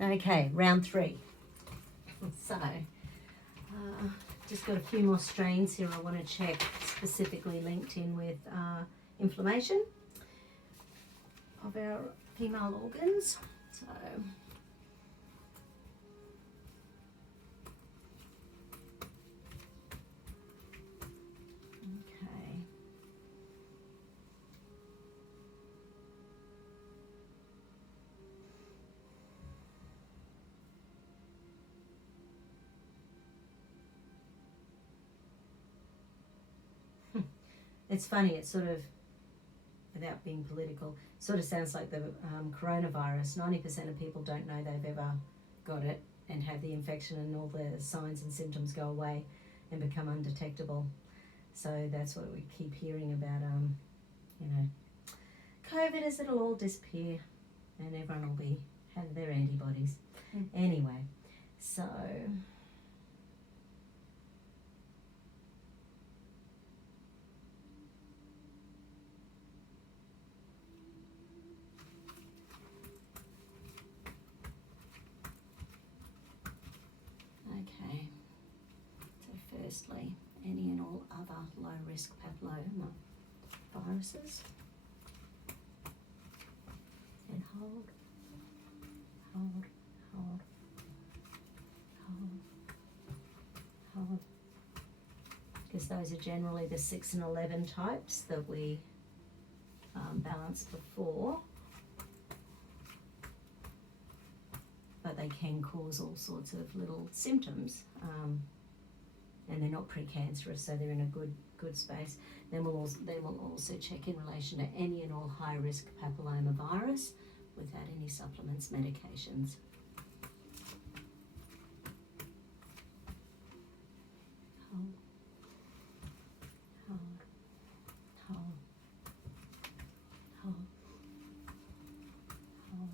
Okay, round 3. So, just got a few more strains here I want to check, specifically linked in with inflammation of our female organs. So, okay. It's funny, it's sort of, without being political, sort of sounds like the coronavirus. 90% of people don't know they've ever got it and have the infection, and all the signs and symptoms go away and become undetectable. So that's what we keep hearing about, COVID, is it'll all disappear and everyone will have their antibodies. Anyway, so... Okay, so firstly, any and all other low-risk papilloma viruses. And hold, hold, hold, hold, hold. Because those are generally the 6 and 11 types that we balanced before. But they can cause all sorts of little symptoms, and they're not precancerous, so they're in a good space. Then we'll also check in relation to any and all high-risk papilloma virus without any supplements, medications. Hold, hold, hold, hold, hold.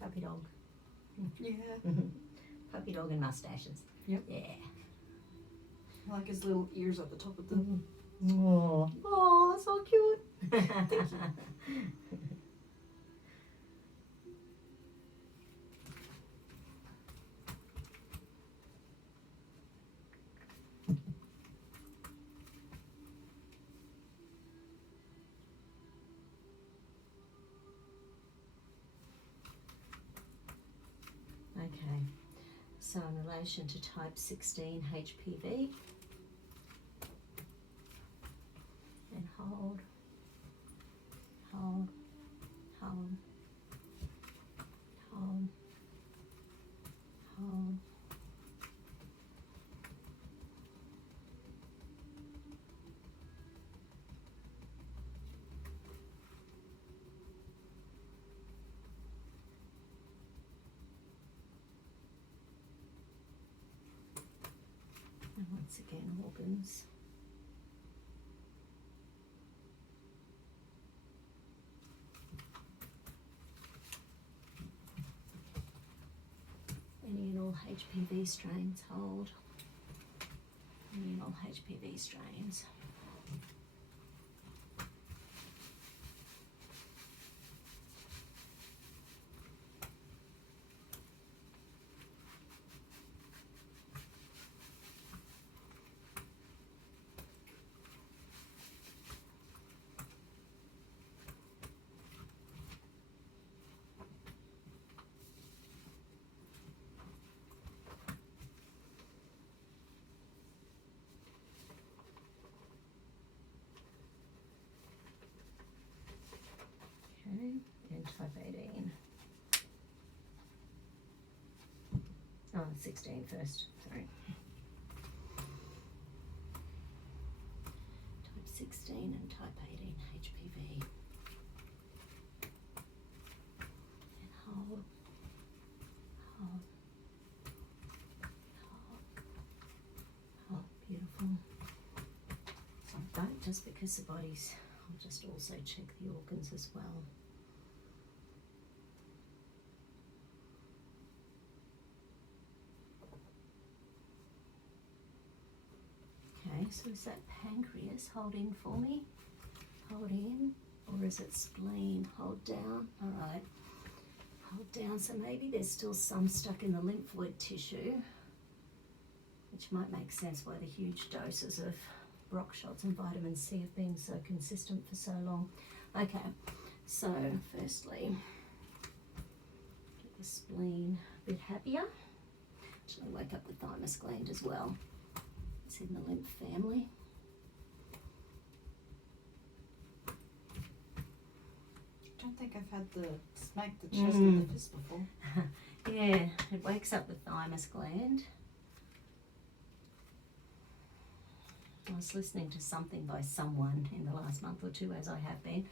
Puppy dog. Yeah. Puppy dog and mustaches. Yep. Yeah. I like his little ears at the top of them. Oh, so cute. Thank you. Okay, so in relation to type 16 HPV, and hold, hold, hold, hold, hold. And once again, organs. Any and all HPV strains, hold. Any and all HPV strains. Okay, and type 18. Oh, 16 first, sorry. 16 and type 18 HPV. And hold, hold, hold, hold. Beautiful. So don't, just because the body's, I'll just also check the organs as well. Okay, so is that pancreas? Hold in for me. Hold in. Or is it spleen? Hold down. All right. Hold down. So maybe there's still some stuck in the lymphoid tissue, which might make sense why the huge doses of rock shots and vitamin C have been so consistent for so long. Okay, so firstly, get the spleen a bit happier. Actually wake up the thymus gland as well. It's in the lymph family. I don't think I've had the smack the chest of the fist before. Yeah, it wakes up the thymus gland. I was listening to something by someone in the last month or two, as I have been,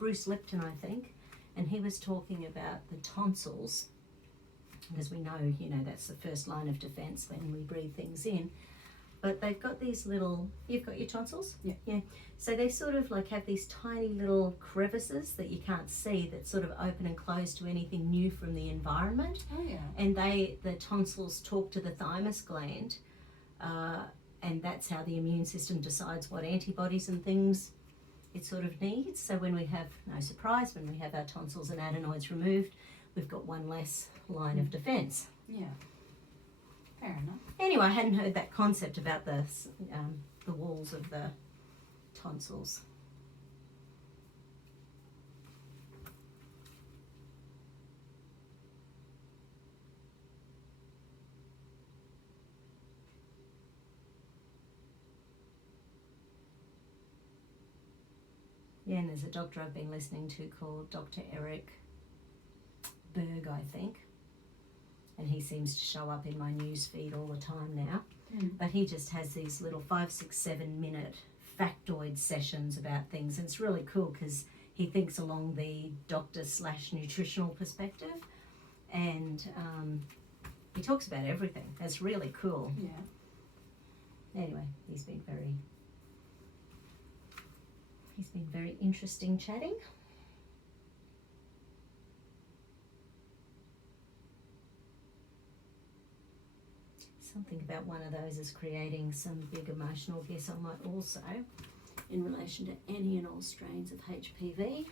Bruce Lipton, I think, and he was talking about the tonsils, because we know, you know, that's the first line of defense when we breathe things in. But they've got these little, you've got your tonsils? Yeah. Yeah. So they sort of like have these tiny little crevices that you can't see that sort of open and close to anything new from the environment. Oh yeah. And the tonsils talk to the thymus gland, and that's how the immune system decides what antibodies and things it sort of needs. So when we have, no surprise, when we have our tonsils and adenoids removed, we've got one less line of defense. Yeah. Fair enough. Anyway, I hadn't heard that concept about the walls of the tonsils. Yeah, and there's a doctor I've been listening to called Dr. Eric Berg, I think. And he seems to show up in my news feed all the time now. But he just has these little 5, 6, 7 minute factoid sessions about things. And it's really cool because he thinks along the doctor/nutritional perspective. And he talks about everything. That's really cool. Yeah. Anyway, he's been very interesting chatting. Something about one of those is creating some big emotional guess I might also, in relation to any and all strains of HPV.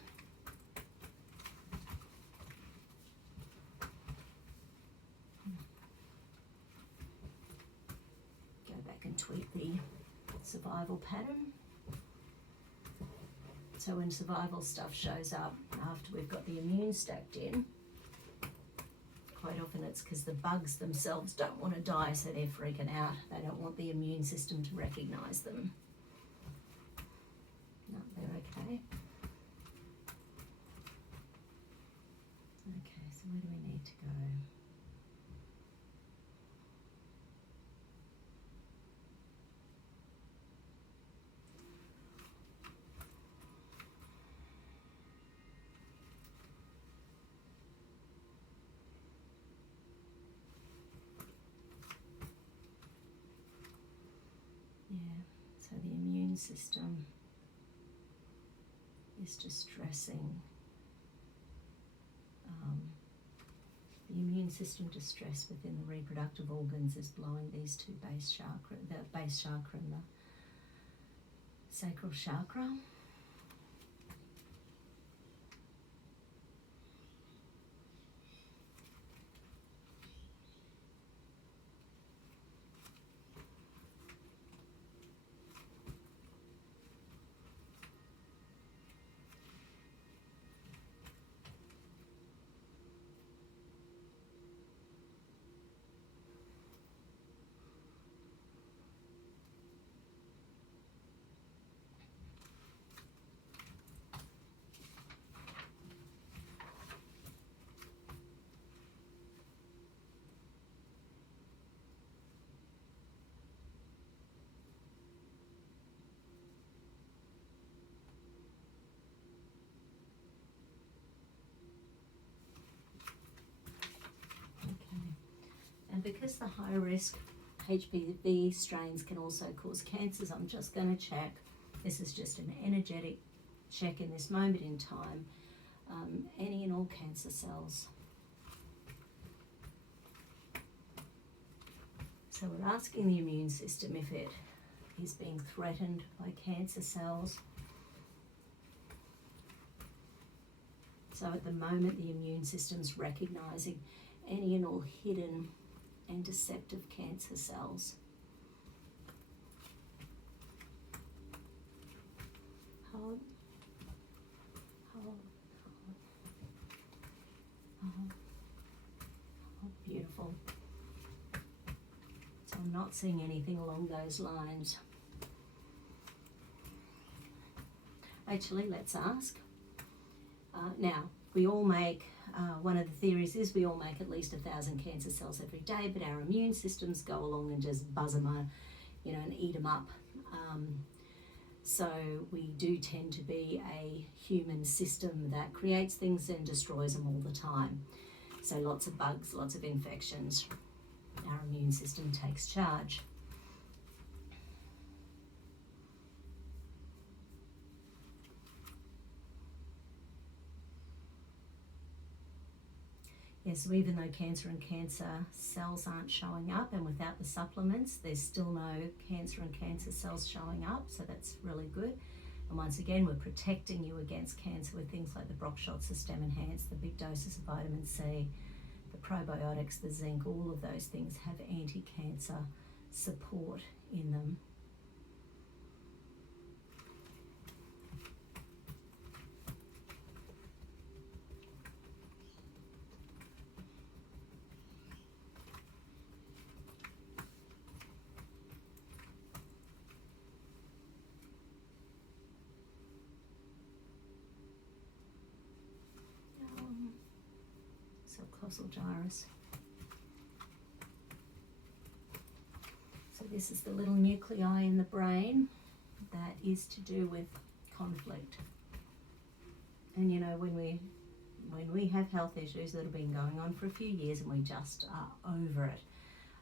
Go back and tweak the survival pattern. So when survival stuff shows up after we've got the immune stacked in, quite often it's because the bugs themselves don't want to die, so they're freaking out. They don't want the immune system to recognise them. No, they're okay. Okay, so where do we need to go? So the immune system is distressing. The immune system distress within the reproductive organs is blowing these two base chakra, the base chakra and the sacral chakra. because the high risk HPV strains can also cause cancers, I'm just going to check. This is just an energetic check in this moment in time. Any and all cancer cells. So we're asking the immune system if it is being threatened by cancer cells. So at the moment, the immune system's recognizing any and all hidden and deceptive cancer cells. Hold. Hold. Hold. Oh, beautiful. So I'm not seeing anything along those lines. Actually, let's ask. Now, we all make, one of the theories is we all make at least 1,000 cancer cells every day, but our immune systems go along and just buzz them, and eat them up. So we do tend to be a human system that creates things and destroys them all the time. So lots of bugs, lots of infections. Our immune system takes charge. Yes, so even though cancer and cancer cells aren't showing up, and without the supplements, there's still no cancer and cancer cells showing up, so that's really good. And once again, we're protecting you against cancer with things like the Brock shots, the Stem Enhance, the big doses of vitamin C, the probiotics, the zinc, all of those things have anti-cancer support in them. Subclausal gyrus. So this is the little nuclei in the brain that is to do with conflict. And when we have health issues that have been going on for a few years and we just are over it,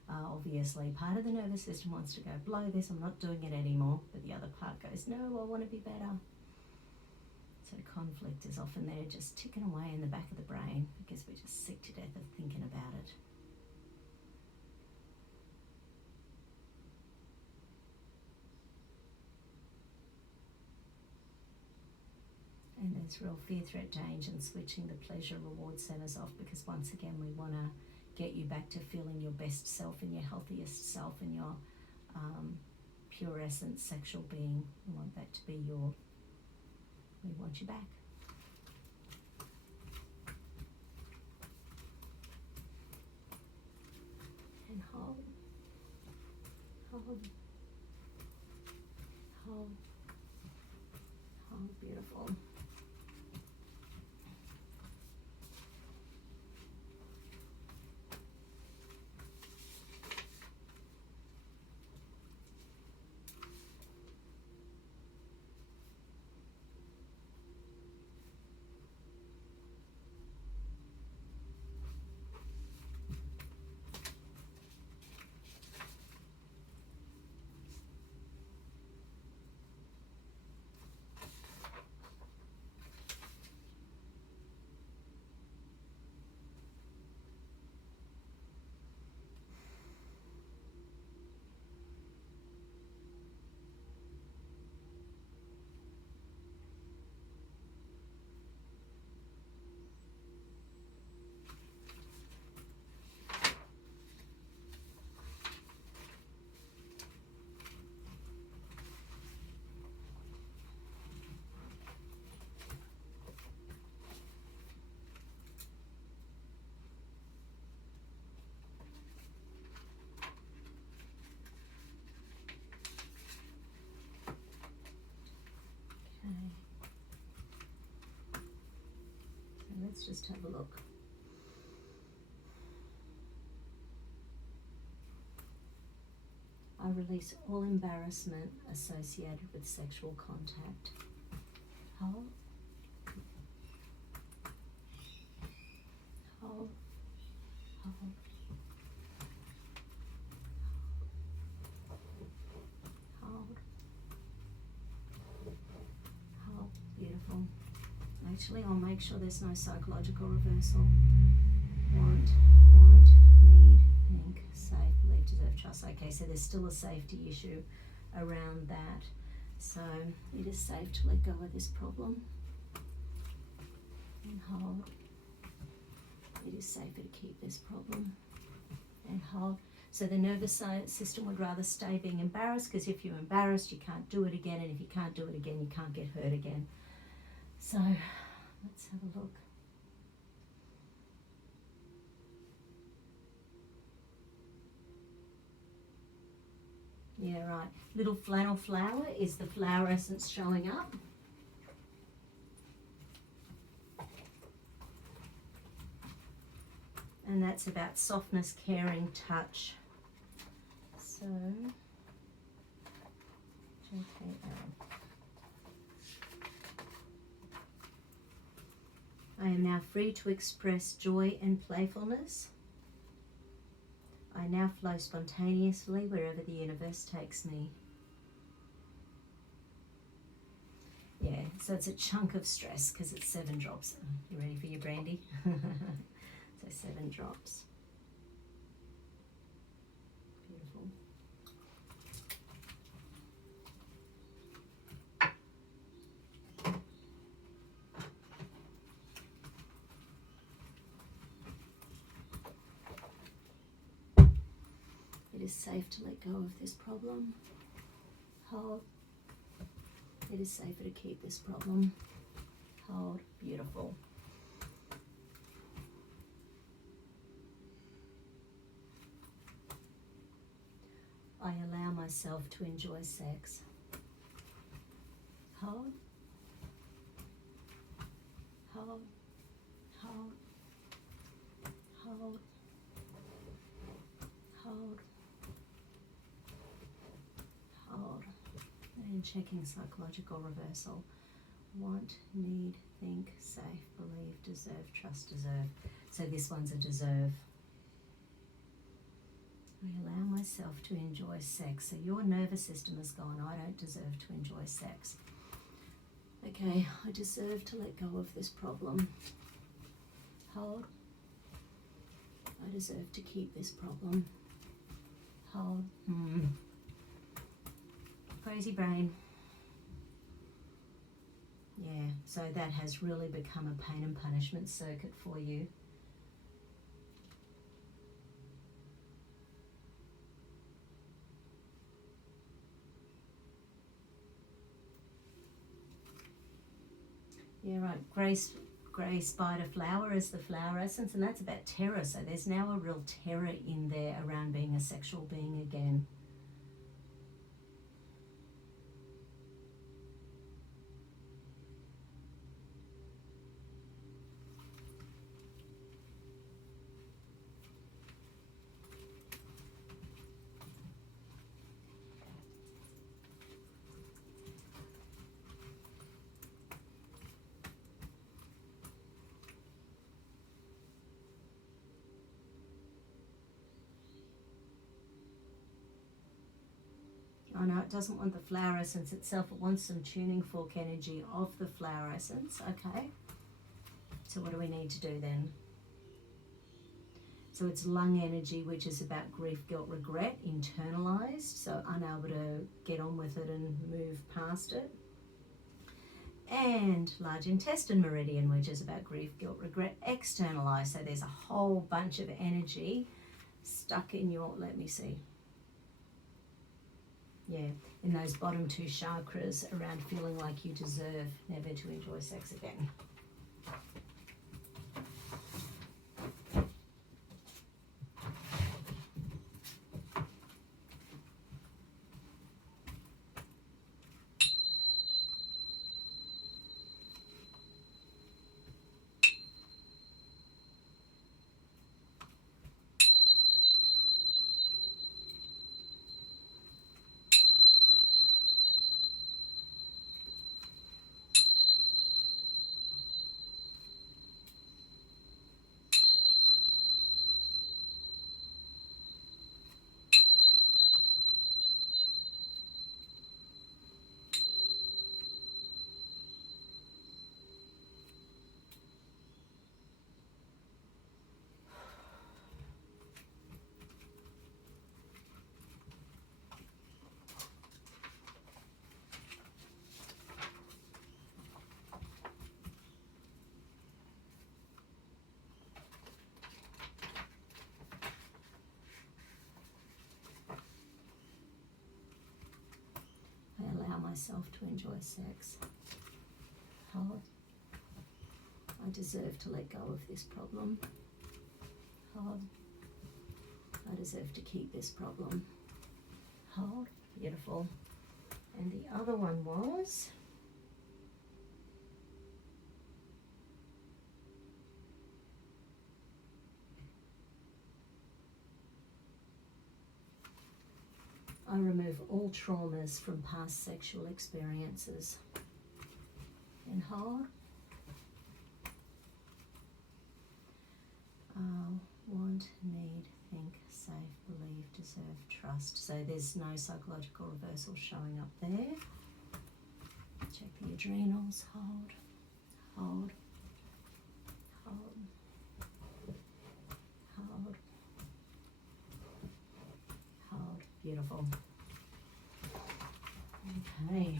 obviously part of the nervous system wants to go, blow this, I'm not doing it anymore, but the other part goes, no, I want to be better. So conflict is often there just ticking away in the back of the brain because we're just sick to death of thinking about it. And there's real fear, threat, danger, and switching the pleasure reward centers off, because once again we want to get you back to feeling your best self and your healthiest self and your pure essence sexual being. We want that to be we want you back. And hold, hold, hold, hold, beautiful. Let's just have a look. I release all embarrassment associated with sexual contact. Hold. Hold. Hold. actually, I'll make sure there's no psychological reversal. Want, need, think, safe, believe, deserve, trust. Okay, so there's still a safety issue around that. So it is safe to let go of this problem. And hold. It is safer to keep this problem. And hold. So the nervous system would rather stay being embarrassed, because if you're embarrassed, you can't do it again, and if you can't do it again, you can't get hurt again. So let's have a look. Yeah, right. Little flannel flower is the flower essence showing up. And that's about softness, caring, touch. So, JKL. I am now free to express joy and playfulness. I now flow spontaneously wherever the universe takes me. Yeah, so it's a chunk of stress because it's 7 drops. You ready for your brandy? So 7 drops. Beautiful. It is safe to let go of this problem. Hold. It is safer to keep this problem. Hold. Beautiful. I allow myself to enjoy sex. Hold. Hold. Hold. Hold. Hold. Hold. And checking psychological reversal. Want, need, think, safe, believe, deserve, trust, deserve. So this one's a deserve. I allow myself to enjoy sex. So your nervous system has gone, I don't deserve to enjoy sex. Okay, I deserve to let go of this problem. Hold. I deserve to keep this problem. Hold. Crazy brain. Yeah, so that has really become a pain and punishment circuit for you. Yeah, right. Grey spider flower is the flower essence, and that's about terror. So there's now a real terror in there around being a sexual being again. Oh no, it doesn't want the flower essence itself. It wants some tuning fork energy of the flower essence. Okay. So what do we need to do then? So it's lung energy, which is about grief, guilt, regret, internalized. So unable to get on with it and move past it. And large intestine meridian, which is about grief, guilt, regret, externalized. So there's a whole bunch of energy stuck in your, let me see. Yeah, in those bottom 2 chakras around feeling like you deserve never to enjoy sex again. myself to enjoy sex. Hold. I deserve to let go of this problem. Hold. I deserve to keep this problem. Hold. Beautiful. And the other one was, I remove all traumas from past sexual experiences. And hold. Want, need, think, safe, believe, deserve, trust. So there's no psychological reversal showing up there. Check the adrenals. Hold. Hold. Hold. Hold. Hold. Beautiful. Okay.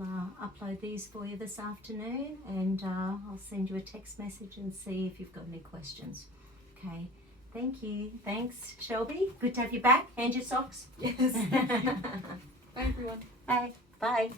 I'll upload these for you this afternoon, and I'll send you a text message and see if you've got any questions. Okay. Thank you. Thanks, Shelby. Good to have you back. And your socks. Yes. Bye, everyone. Bye. Bye.